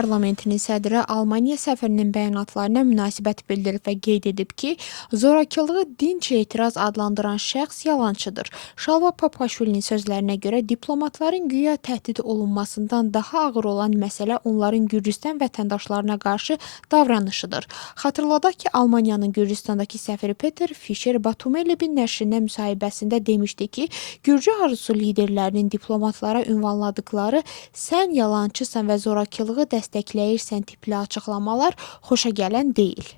Parlamentinin sədri Almaniya səfirinin bəyanatlarına münasibət bildirib və qeyd edib ki, zorakılığı dinc etiraz adlandıran şəxs yalançıdır. Şalva Papaşvilinin sözlərinə görə diplomatların güya təhdid olunmasından daha ağır olan məsələ onların Gürcüstan vətəndaşlarına qarşı davranışıdır. Xatırladaq ki, Almaniyanın Gürcüstandakı səfiri Peter Fischer Batumelebin nəşrinə müsahibəsində demişdi ki, Gürcü arzusu liderlərinin diplomatlara ünvanladıkları "sən yalancısan və zorakılığı dəstəkləyirsən" tipli açıqlamalar xoşa gələn deyil.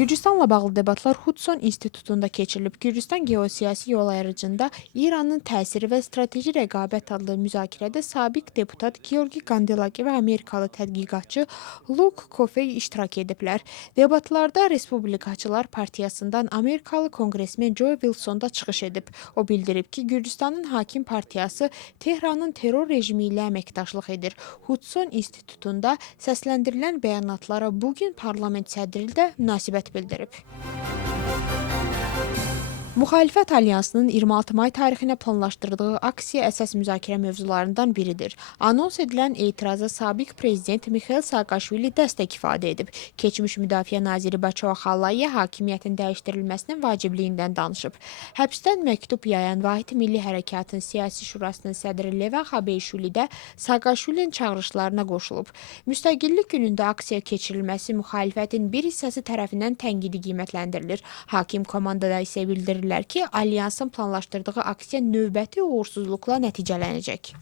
Gürcüstanla bağlı debatlar Hudson İnstitutunda keçirilib. Gürcüstan geosiyasi yol ayrıcında İranın təsiri və strateji rəqabət adlı müzakirədə sabiq deputat Georgi Kandelaki və Amerikalı tədqiqatçı Luke Coffey iştirak ediblər. Debatlarda Respublikaçılar Partiyasından Amerikalı kongresmen Joe Wilson da çıxış edib. O bildirib ki, Gürcüstanın hakim partiyası Tehranın terror rejimi ilə əməkdaşlıq edir. Hudson İnstitutunda səsləndirilən bəyanatlara bugün parlament sədri də münasibət bildirib. Müxalifət Alyansının 26 may tarixinə planlaşdırdığı aksiya əsas müzakirə mövzularından biridir. Anons edilən etiraza sabiq prezident Mikhail Saakashvili dəstək ifadə edib. Keçmiş Müdafiə naziri Baçava Xallaye hakimiyyətin dəyişdirilməsinin vacibliyindən danışıb. Həbsdən məktub yayan Vahid Milli Hərəkatın Siyasi Şurasının sədri Levən Xabeyşvili də Saakashvilinin çağırışlarına qoşulub. Müstəqillik günündə aksiya keçirilməsi müxalifətin bir hissəsi tərəfindən tənqidi qiymətləndirilir. Hakim komandada isə bildirir ki, Alyansın planlaşdırdığı aksiya növbəti uğursuzluqla nəticələnəcək.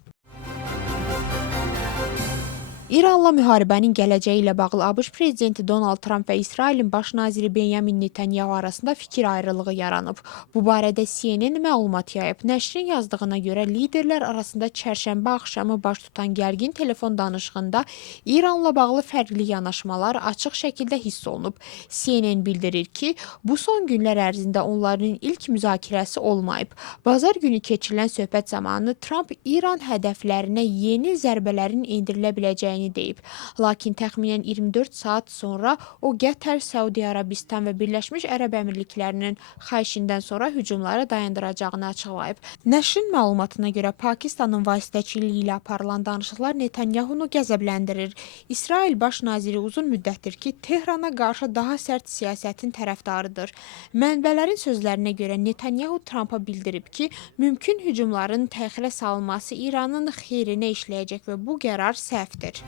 İranla müharibənin gələcəyi ilə bağlı ABŞ prezidenti Donald Trump və İsrailin baş naziri Benyamin Netanyahu arasında fikir ayrılığı yaranıb. Bu barədə CNN məlumat yayıb. Nəşrin yazdığına görə liderlər arasında çərşənbə axşamı baş tutan gərgin telefon danışığında İranla bağlı fərqli yanaşmalar açıq şəkildə hiss olunub. CNN bildirir ki, bu son günlər ərzində onların ilk müzakirəsi olmayıb. Bazar günü keçirilən söhbət zamanı Trump İran hədəflərinə yeni zərbələrin endirilə biləcəyini deyib. Lakin təxminən 24 saat sonra o Qətər, Səudi Arabistan və Birləşmiş Ərəb Əmirliklərinin xahişindən sonra hücumları dayandıracağını açıqlayıb. Nəşrin məlumatına görə Pakistanın vasitəçiliyi ilə aparılan danışıqlar Netanyahunu qəzəbləndirir. İsrail baş naziri uzun müddətdir ki, Tehrana qarşı daha sərt siyasətin tərəfdarıdır. Mənbələrin sözlərinə görə Netanyahu Trumpa bildirib ki, mümkün hücumların təxirə salınması İranın xeyrinə işləyəcək və bu qərar səhvdir.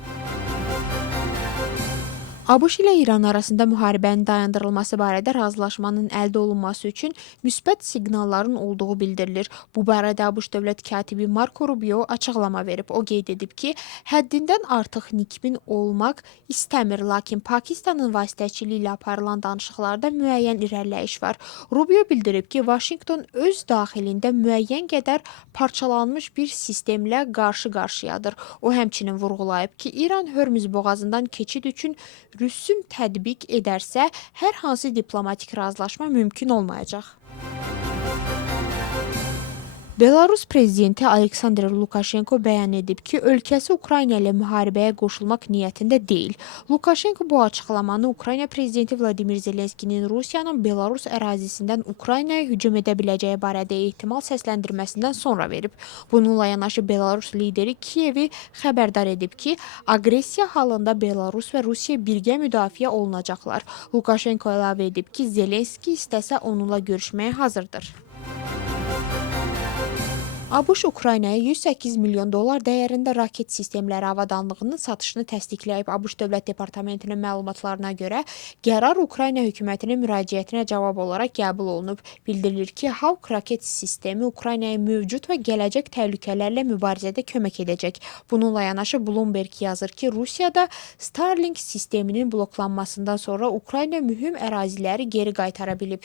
ABŞ ilə İran arasında müharibənin dayandırılması barədə razılaşmanın əldə olunması üçün müsbət siqnalların olduğu bildirilir. Bu barədə ABŞ dövlət katibi Marco Rubio açıqlama verib. O qeyd edib ki, həddindən artıq nikbin olmaq istəmir, lakin Pakistanın vasitəçiliyi ilə aparılan danışıqlarda müəyyən irəliləyiş var. Rubio bildirib ki, Vaşinqton öz daxilində müəyyən qədər parçalanmış bir sistemlə qarşı-qarşıyadır. O həmçinin vurğulayıb ki, İran Hörmüz boğazından keçid üçün rüsum tətbiq edərsə, hər hansı diplomatik razılaşma mümkün olmayacaq. Belarus prezidenti Aleksandr Lukashenko bəyan edib ki, ölkəsi Ukrayna ilə müharibəyə qoşulmaq niyyətində deyil. Lukashenko bu açıqlamanı Ukrayna prezidenti Vladimir Zelenskinin Rusiyanın Belarus ərazisindən Ukraynaya hücum edə biləcəyi barədə ehtimal səsləndirməsindən sonra verib. Bununla yanaşı Belarus lideri Kiyevi xəbərdar edib ki, aqressiya halında Belarus və Rusiya birgə müdafiə olunacaqlar. Lukashenko əlavə edib ki, Zelenski istəsə onunla görüşməyə hazırdır. ABŞ Ukraynaya 108 milyon dollar dəyərində raket sistemləri avadanlığının satışını təsdiqləyib. ABŞ Dövlət Departamentinin məlumatlarına görə qərar Ukrayna hökumətinin müraciətinə cavab olaraq qəbul olunub. Bildirilir ki, Hawk raket sistemi Ukraynaya mövcud və gələcək təhlükələrlə mübarizədə kömək edəcək. Bununla yanaşı Bloomberg yazır ki, Rusiyada Starlink sisteminin bloklanmasından sonra Ukrayna mühüm əraziləri geri qaytara bilib.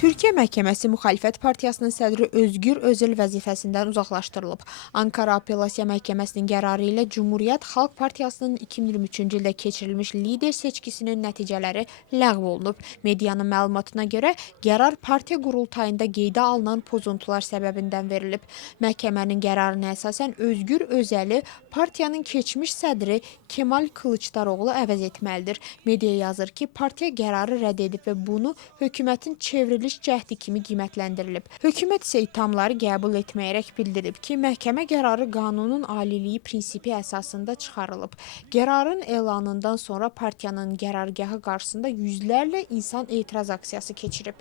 Türkiyə məhkəməsi Müxalifət Partiyasının sədri Özgür Özel vəzifəsindən uzaqlaşdırılıb. Ankara Apellyasiya Məhkəməsinin qərarı ilə Cumhuriyyət Xalq Partiyasının 2023-cü ildə keçirilmiş lider seçkisinin nəticələri ləğv olunub. Medianın məlumatına görə qərar partiya qurultayında qeydə alınan pozuntular səbəbindən verilib. Məhkəmənin qərarına əsasən Özgür Özeli partiyanın keçmiş sədri Kemal Kılıçdaroğlu əvəz etməlidir. Media yazır ki, partiya qərarı rədd edib və bunu hökumətin çevriliş keçiriş cəhdi kimi qiymətləndirilib. Hökumət isə ittihamları qəbul etməyərək bildirib ki, məhkəmə qərarı qanunun aliliyi prinsipi əsasında çıxarılıb. Qərarın elanından sonra partiyanın qərargahı qarşısında yüzlərlə insan etiraz aksiyası keçirib.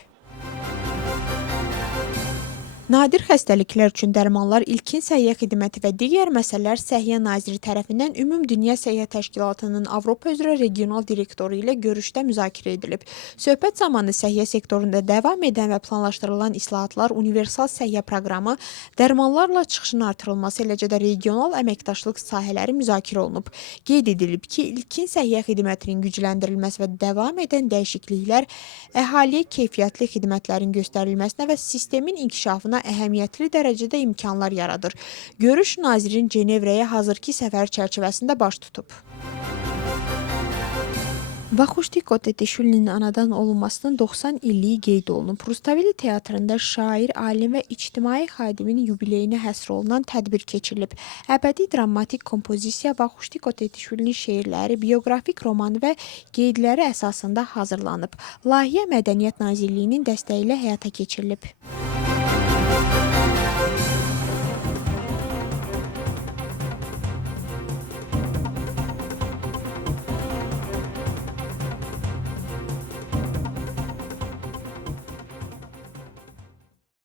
Nadir xəstəliklər üçün dərmanlar, ilkin səhiyyə xidməti və digər məsələlər Səhiyyə naziri tərəfindən Ümumdünya Səhiyyə Təşkilatının Avropa üzrə regional direktoru ilə görüşdə müzakirə edilib. Söhbət zamanı səhiyyə sektorunda davam edən və planlaşdırılan islahatlar, universal səhiyyə proqramı, dərmanlarla çıxışın artırılması, eləcə də regional əməkdaşlıq sahələri müzakirə olunub. Qeyd edilib ki, ilkin səhiyyə xidmətinin gücləndirilməsi və davam edən dəyişikliklər əhaliyə keyfiyyətli xidmətlərin göstərilməsinə və sistemin inkişafına əhəmiyyətli dərəcədə imkanlar yaradır. Görüş nazirin Cenevrəyə hazırki səfəri çərçivəsində baş tutub. Vaxuşti Kotetişvilinin anadan olunmasının 90 illiyi qeyd olunub. Rustaveli teatrında şair, alim və ictimai xadimin yubileyinə həsr olunan tədbir keçirilib. Əbədi dramatik kompozisiya Vaxuşti Kotetişvilinin şeirləri, bioqrafik romanı və qeydləri əsasında hazırlanıb. Layihə Mədəniyyət Nazirliyinin dəstəyi ilə həyata keçirilib.